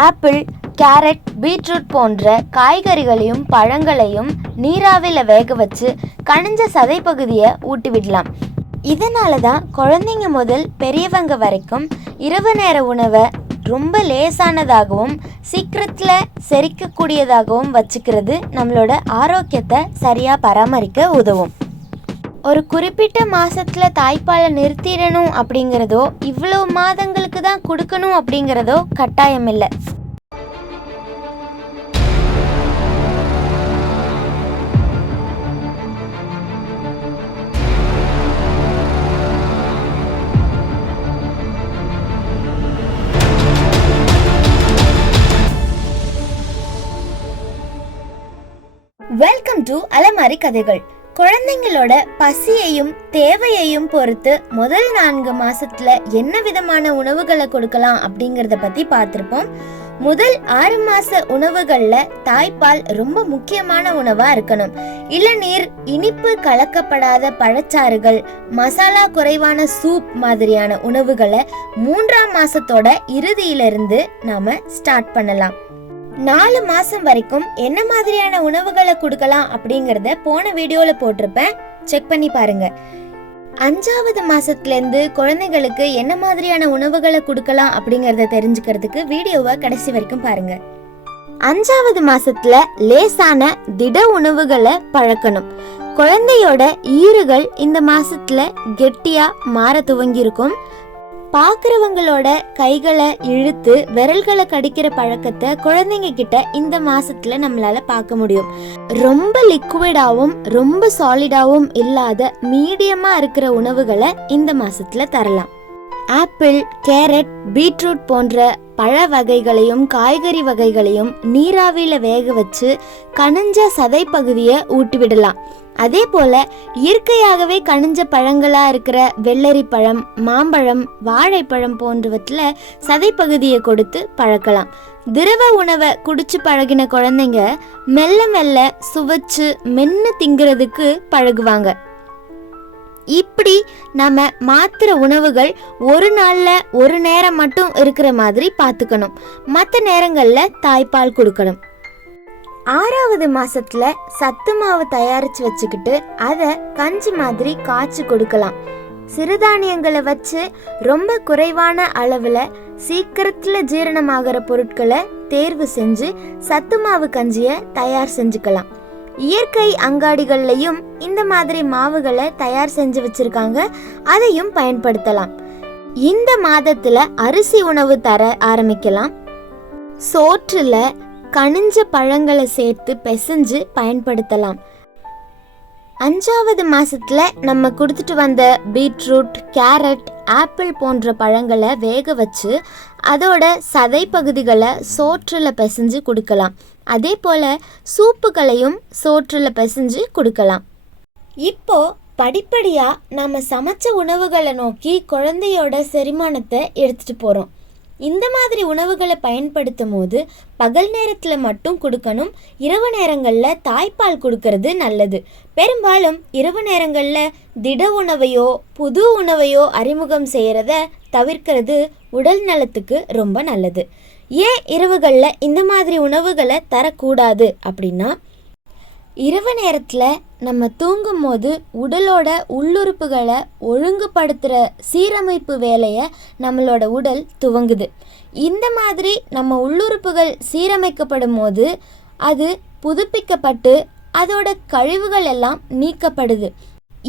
Apple carrot beetroot போன்ற காய்கறிகளையும் பழங்களையும் நீராவில வேக வச்சு கனிஞ்ச சதைப்பகுதியை ஊட்டி விடலாம் இதனால தான் குழந்தைங்க முதல் பெரியவங்க வரைக்கும் இரவு நேர உணவை ரொம்ப லேசானதாகவும் சீக்கிரத்தில் செரிக்கக்கூடியதாகவும் வச்சுக்கிறது நம்மளோட ஆரோக்கியத்தை சரியாக பராமரிக்க உதவும். ஒரு குறிப்பிட்ட மாதத்தில் தாய்ப்பாலை நிறுத்திடணும் அப்படிங்கிறதோ இவ்வளோ மாதங்களுக்கு தான் கொடுக்கணும் அப்படிங்கிறதோ கட்டாயம் இல்லை. வெல்கம் டு அலமாரி கதைகள் குழந்தைங்களோட பசியையும் தேவையையும் பொறுத்து முதல் நான்கு மாசத்துல என்ன விதமான உணவுகளை கொடுக்கலாம் அப்படிங்கறத பத்தி பார்த்துருப்போம். முதல் ஆறு மாச உணவுகள்ல தாய்ப்பால் ரொம்ப முக்கியமான உணவா இருக்கணும். இளநீர் இனிப்பு கலக்கப்படாத பழச்சாறுகள் மசாலா குறைவான சூப் மாதிரியான உணவுகளை மூன்றாம் மாசத்தோட இறுதியிலிருந்து நாம ஸ்டார்ட் பண்ணலாம். நாலு மாசம் வரைக்கும் என்ன மாதிரியான உணவுகளை கொடுக்கலாம் அப்படிங்கறத போன வீடியோல போட்டிருப்பேன். செக் பண்ணி பாருங்க. அஞ்சாவது மாசத்துல இருந்து குழந்தைகளுக்கு என்ன மாதிரியான உணவுகளை கொடுக்கலாம் அப்படிங்கறத தெரிஞ்சுக்கிறதுக்கு வீடியோவை கடைசி வரைக்கும் பாருங்க. அஞ்சாவது மாசத்துல லேசான திட உணவுகளை பழக்கணும். குழந்தையோட ஈறுகள் இந்த மாசத்துல கெட்டியா மாற துவங்கியிருக்கும். பார்க்குறவங்களோட கைகளை இழுத்து விரல்களை கடிக்கிற பழக்கத்தை குழந்தைங்க கிட்ட இந்த மாசத்துல நம்மளால பார்க்க முடியும். ரொம்ப லிக்விடாவும் ரொம்ப சாலிடாவும் இல்லாத மீடியமா இருக்கிற உணவுகளை இந்த மாசத்துல தரலாம். ஆப்பிள் கேரட் பீட்ரூட் போன்ற பழ வகைகளையும் காய்கறி வகைகளையும் நீராவியில் வேக வச்சு கனிஞ்ச சதை பகுதியை ஊட்டிவிடலாம். அதே போல இயற்கையாகவே கனிஞ்ச பழங்களாக இருக்கிற வெள்ளரி பழம் மாம்பழம் வாழைப்பழம் போன்றவற்றில் சதைப்பகுதியை கொடுத்து பழக்கலாம். திரவ உணவை குடிச்சு பழகின குழந்தைங்க மெல்ல மெல்ல சுவைச்சு மென்னு திங்கிறதுக்கு பழகுவாங்க. இப்படி நம்ம மாத்திர உணவுகள் ஒரு நாளில் ஒரு நேரம் மட்டும் இருக்கிற மாதிரி பார்த்துக்கணும். மற்ற நேரங்களில் தாய்ப்பால் கொடுக்கணும். ஆறாவது மாசத்துல சத்து மாவு தயாரிச்சு வச்சுக்கிட்டு அதை கஞ்சி மாதிரி காய்ச்சி கொடுக்கலாம். சிறுதானியங்களை வச்சு ரொம்ப குறைவான அளவில் சீக்கிரத்தில் ஜீரணமாகிற பொருட்களை தேர்வு செஞ்சு சத்து மாவு கஞ்சியை தயார் செஞ்சுக்கலாம். இயற்கை அங்காடிகள்லையும் இந்த மாதிரி மாவுகளை தயார் செஞ்சு வச்சிருக்காங்க. அதையும் பயன்படுத்தலாம். இந்த மாதத்துல அரிசி உணவு தர ஆரம்பிக்கலாம். சோற்றுல கனிஞ்ச பழங்களை சேர்த்து பெசஞ்சு பயன்படுத்தலாம். அஞ்சாவது மாசத்துல நம்ம கொடுத்துட்டு வந்த பீட்ரூட் கேரட் ஆப்பிள் போன்ற பழங்களை வேக வச்சு அதோட சதை பகுதிகளை சோற்றில் பிசைஞ்சு கொடுக்கலாம். அதே போல் சூப்புகளையும் சோற்றில் பிசைஞ்சு கொடுக்கலாம். இப்போ படிப்படியாக நாம் சமைச்ச உணவுகளை நோக்கி குழந்தையோட செரிமானத்தை எடுத்துகிட்டு போகிறோம் இந்த மாதிரி உணவுகளை பயன்படுத்தும் போது பகல் நேரத்தில் மட்டும் கொடுக்கணும் இரவு நேரங்களில் தாய்ப்பால் கொடுக்கறது நல்லது. பெரும்பாலும் இரவு நேரங்களில் திட உணவையோ புது உணவையோ அறிமுகம் செய்கிறத தவிர்க்கிறது உடல் நலத்துக்கு ரொம்ப நல்லது. ஏன் இரவுகளில் இந்த மாதிரி உணவுகளை தரக்கூடாது அப்படின்னா இரவு நேரத்தில் நம்ம தூங்கும் போது உடலோட உள்ளுறுப்புகளை ஒழுங்குபடுத்துகிற சீரமைப்பு வேலையை நம்மளோட உடல் துவங்குது. இந்த மாதிரி நம்ம உள்ளுறுப்புகள் சீரமைக்கப்படும் போது அது புதுப்பிக்கப்பட்டு அதோட கழிவுகள் எல்லாம் நீக்கப்படுது.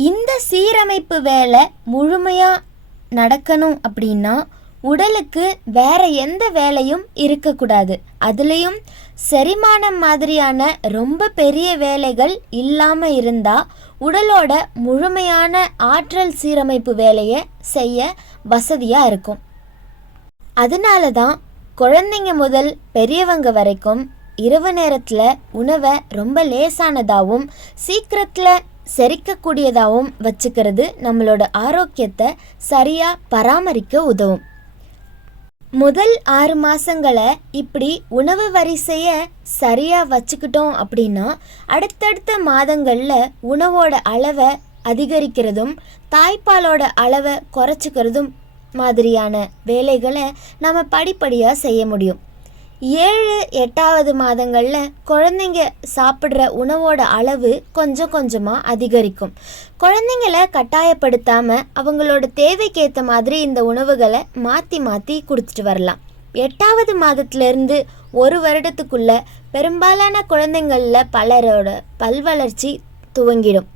இந்த சீரமைப்பு வேலை முழுமையாக நடக்கணும் அப்படின்னா உடலுக்கு வேற எந்த வேலையும் இருக்கக்கூடாது. அதுலேயும் செரிமானம் மாதிரியான ரொம்ப பெரிய வேலைகள் இல்லாமல் இருந்தால் உடலோட முழுமையான ஆற்றல் சீரமைப்பு வேலையை செய்ய வசதியாக இருக்கும். அதனால தான் குழந்தைங்க முதல் பெரியவங்க வரைக்கும் இரவு நேரத்தில் உணவை ரொம்ப லேசானதாகவும் சீக்கிரத்தில் செரிக்கக்கூடியதாகவும் வச்சுக்கிறது நம்மளோட ஆரோக்கியத்தை சரியாக பராமரிக்க உதவும். முதல் ஆறு மாதங்களை இப்படி உணவு வரிசையை சரியாக வச்சுக்கிட்டோம் அப்படின்னா அடுத்தடுத்த மாதங்களில் உணவோட அளவை அதிகரிக்கிறதும் தாய்ப்பாலோட அளவை குறைச்சிக்கிறதும் மாதிரியான வேலைகளை நம்ம படிப்படியாக செய்ய முடியும். ஏழு எட்டாவது மாதங்களில் குழந்தைங்க சாப்பிட்ற உணவோட அளவு கொஞ்சம் கொஞ்சமாக அதிகரிக்கும். குழந்தைங்கள கட்டாயப்படுத்தாமல் அவங்களோட தேவைக்கேற்ற மாதிரி இந்த உணவுகளை மாற்றி மாற்றி கொடுத்துட்டு வரலாம். எட்டாவது மாதத்துலேருந்து ஒரு வருடத்துக்குள்ள பெரும்பாலான குழந்தைங்களில் பலரோட பல் வளர்ச்சி துவங்கிடும்.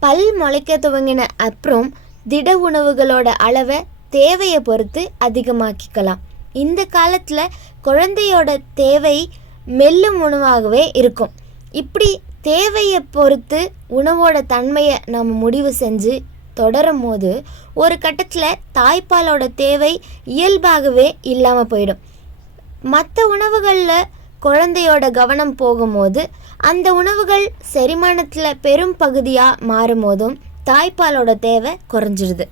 பல் முளைக்க துவங்கின அப்புறம் திட உணவுகளோட அளவை தேவையை பொறுத்து அதிகமாக்கிக்கலாம். இந்த காலத்தில் குழந்தையோட தேவை மெல்லும் உணவாகவே இருக்கும். இப்படி தேவையை பொறுத்து உணவோட தன்மையை நம்ம முடிவு செஞ்சு தொடரும் போது ஒரு கட்டத்தில் தாய்ப்பாலோட தேவை இயல்பாகவே இல்லாமல் போயிடும். மற்ற உணவுகளில் குழந்தையோட கவனம் போகும்போது அந்த உணவுகள் செரிமானத்தில் பெரும் பகுதியாக மாறும்போதும் தாய்ப்பாலோட தேவை குறைஞ்சிடுது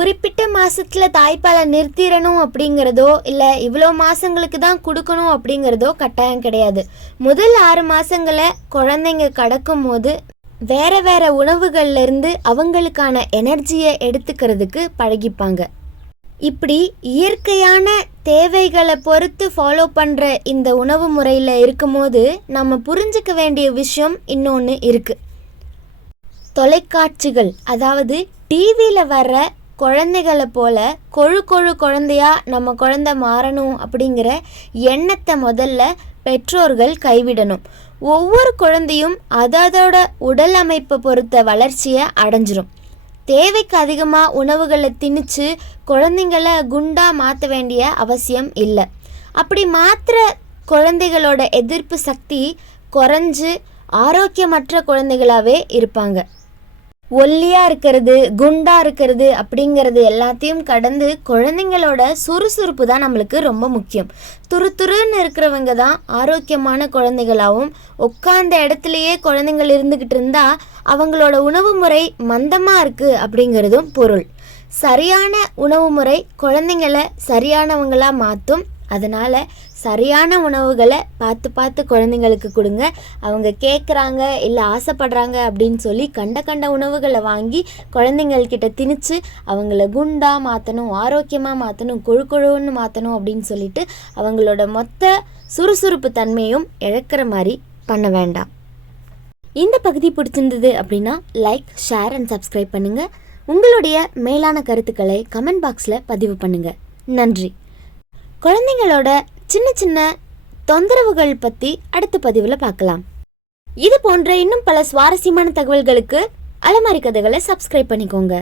குறிப்பிட்ட மாதத்தில் தாய்ப்பாலை நிறுத்திடணும் அப்படிங்கிறதோ இல்லை இவ்வளோ மாதங்களுக்கு தான் கொடுக்கணும் அப்படிங்கிறதோ கட்டாயம் கிடையாது. முதல் ஆறு மாதங்களை குழந்தைங்க கடக்கும் போது வேற வேற உணவுகள்லேருந்து அவங்களுக்கான எனர்ஜியை எடுத்துக்கிறதுக்கு பழகிப்பாங்க. இப்படி இயற்கையான தேவைகளை பொறுத்து ஃபாலோ பண்ணுற இந்த உணவு முறையில் இருக்கும்போது நம்ம புரிஞ்சுக்க வேண்டிய விஷயம் இன்னொன்று இருக்குது தொலைக்காட்சிகள் அதாவது டிவியில் வர்ற குழந்தைகளை போல கொழு கொழு குழந்தையா நம்ம குழந்தை மாறணும் அப்படிங்கிற எண்ணத்தை முதல்ல பெற்றோர்கள் கைவிடணும். ஒவ்வொரு குழந்தையும் அதோட உடல் அமைப்பை பொறுத்த வளர்ச்சியை அடைஞ்சிரும். தேவைக்கு அதிகமாக உணவுகளை திணிச்சு குழந்தைங்கள குண்டாக மாற்ற வேண்டிய அவசியம் இல்லை. அப்படி மாத்திர குழந்தைகளோட எதிர்ப்பு சக்தி குறைஞ்சு ஆரோக்கியமற்ற குழந்தைகளாகவே இருப்பாங்க. ஒல்லியாக இருக்கிறது குண்டாக இருக்கிறது அப்படிங்கிறது எல்லாத்தையும் கடந்து குழந்தைங்களோட சுறுசுறுப்பு தான் நம்மளுக்கு ரொம்ப முக்கியம். துரு துருன்னு இருக்கிறவங்க தான் ஆரோக்கியமான குழந்தைகளாகவும் உட்கார்ந்த இடத்துலையே குழந்தைங்கள் இருந்துக்கிட்டு இருந்தால் அவங்களோட உணவு முறை மந்தமாக இருக்குது அப்படிங்கிறதும் பொருள். சரியான உணவு முறை குழந்தைங்களை சரியானவங்களாக மாற்றும் அதனால் சரியான உணவுகளை பார்த்து பார்த்து குழந்தைங்களுக்கு கொடுங்க. அவங்க கேட்குறாங்க இல்லை ஆசைப்படுறாங்க அப்படின்னு சொல்லி கண்ட கண்ட உணவுகளை வாங்கி குழந்தைங்கள்கிட்ட திணிச்சு அவங்கள குண்டாக மாற்றணும் ஆரோக்கியமாக மாற்றணும் கொழு கொழுன்னு மாற்றணும் அப்படின்னு சொல்லிட்டு அவங்களோட மொத்த சுறுசுறுப்பு தன்மையும் இழக்கிற மாதிரி பண்ண வேண்டாம். இந்த பகுதி பிடிச்சிருந்தது அப்படின்னா லைக் ஷேர் அண்ட் சப்ஸ்கிரைப் பண்ணுங்கள் உங்களுடைய மேலான கருத்துக்களை கமெண்ட் பாக்ஸில் பதிவு பண்ணுங்கள் நன்றி. குழந்தைங்களோட சின்ன சின்ன தொந்தரவுகள் பற்றி அடுத்த பதிவில் பார்க்கலாம். இது போன்ற இன்னும் பல சுவாரஸ்யமான தகவல்களுக்கு அலமாரி கதைகளை சப்ஸ்கிரைப் பண்ணிக்கோங்க.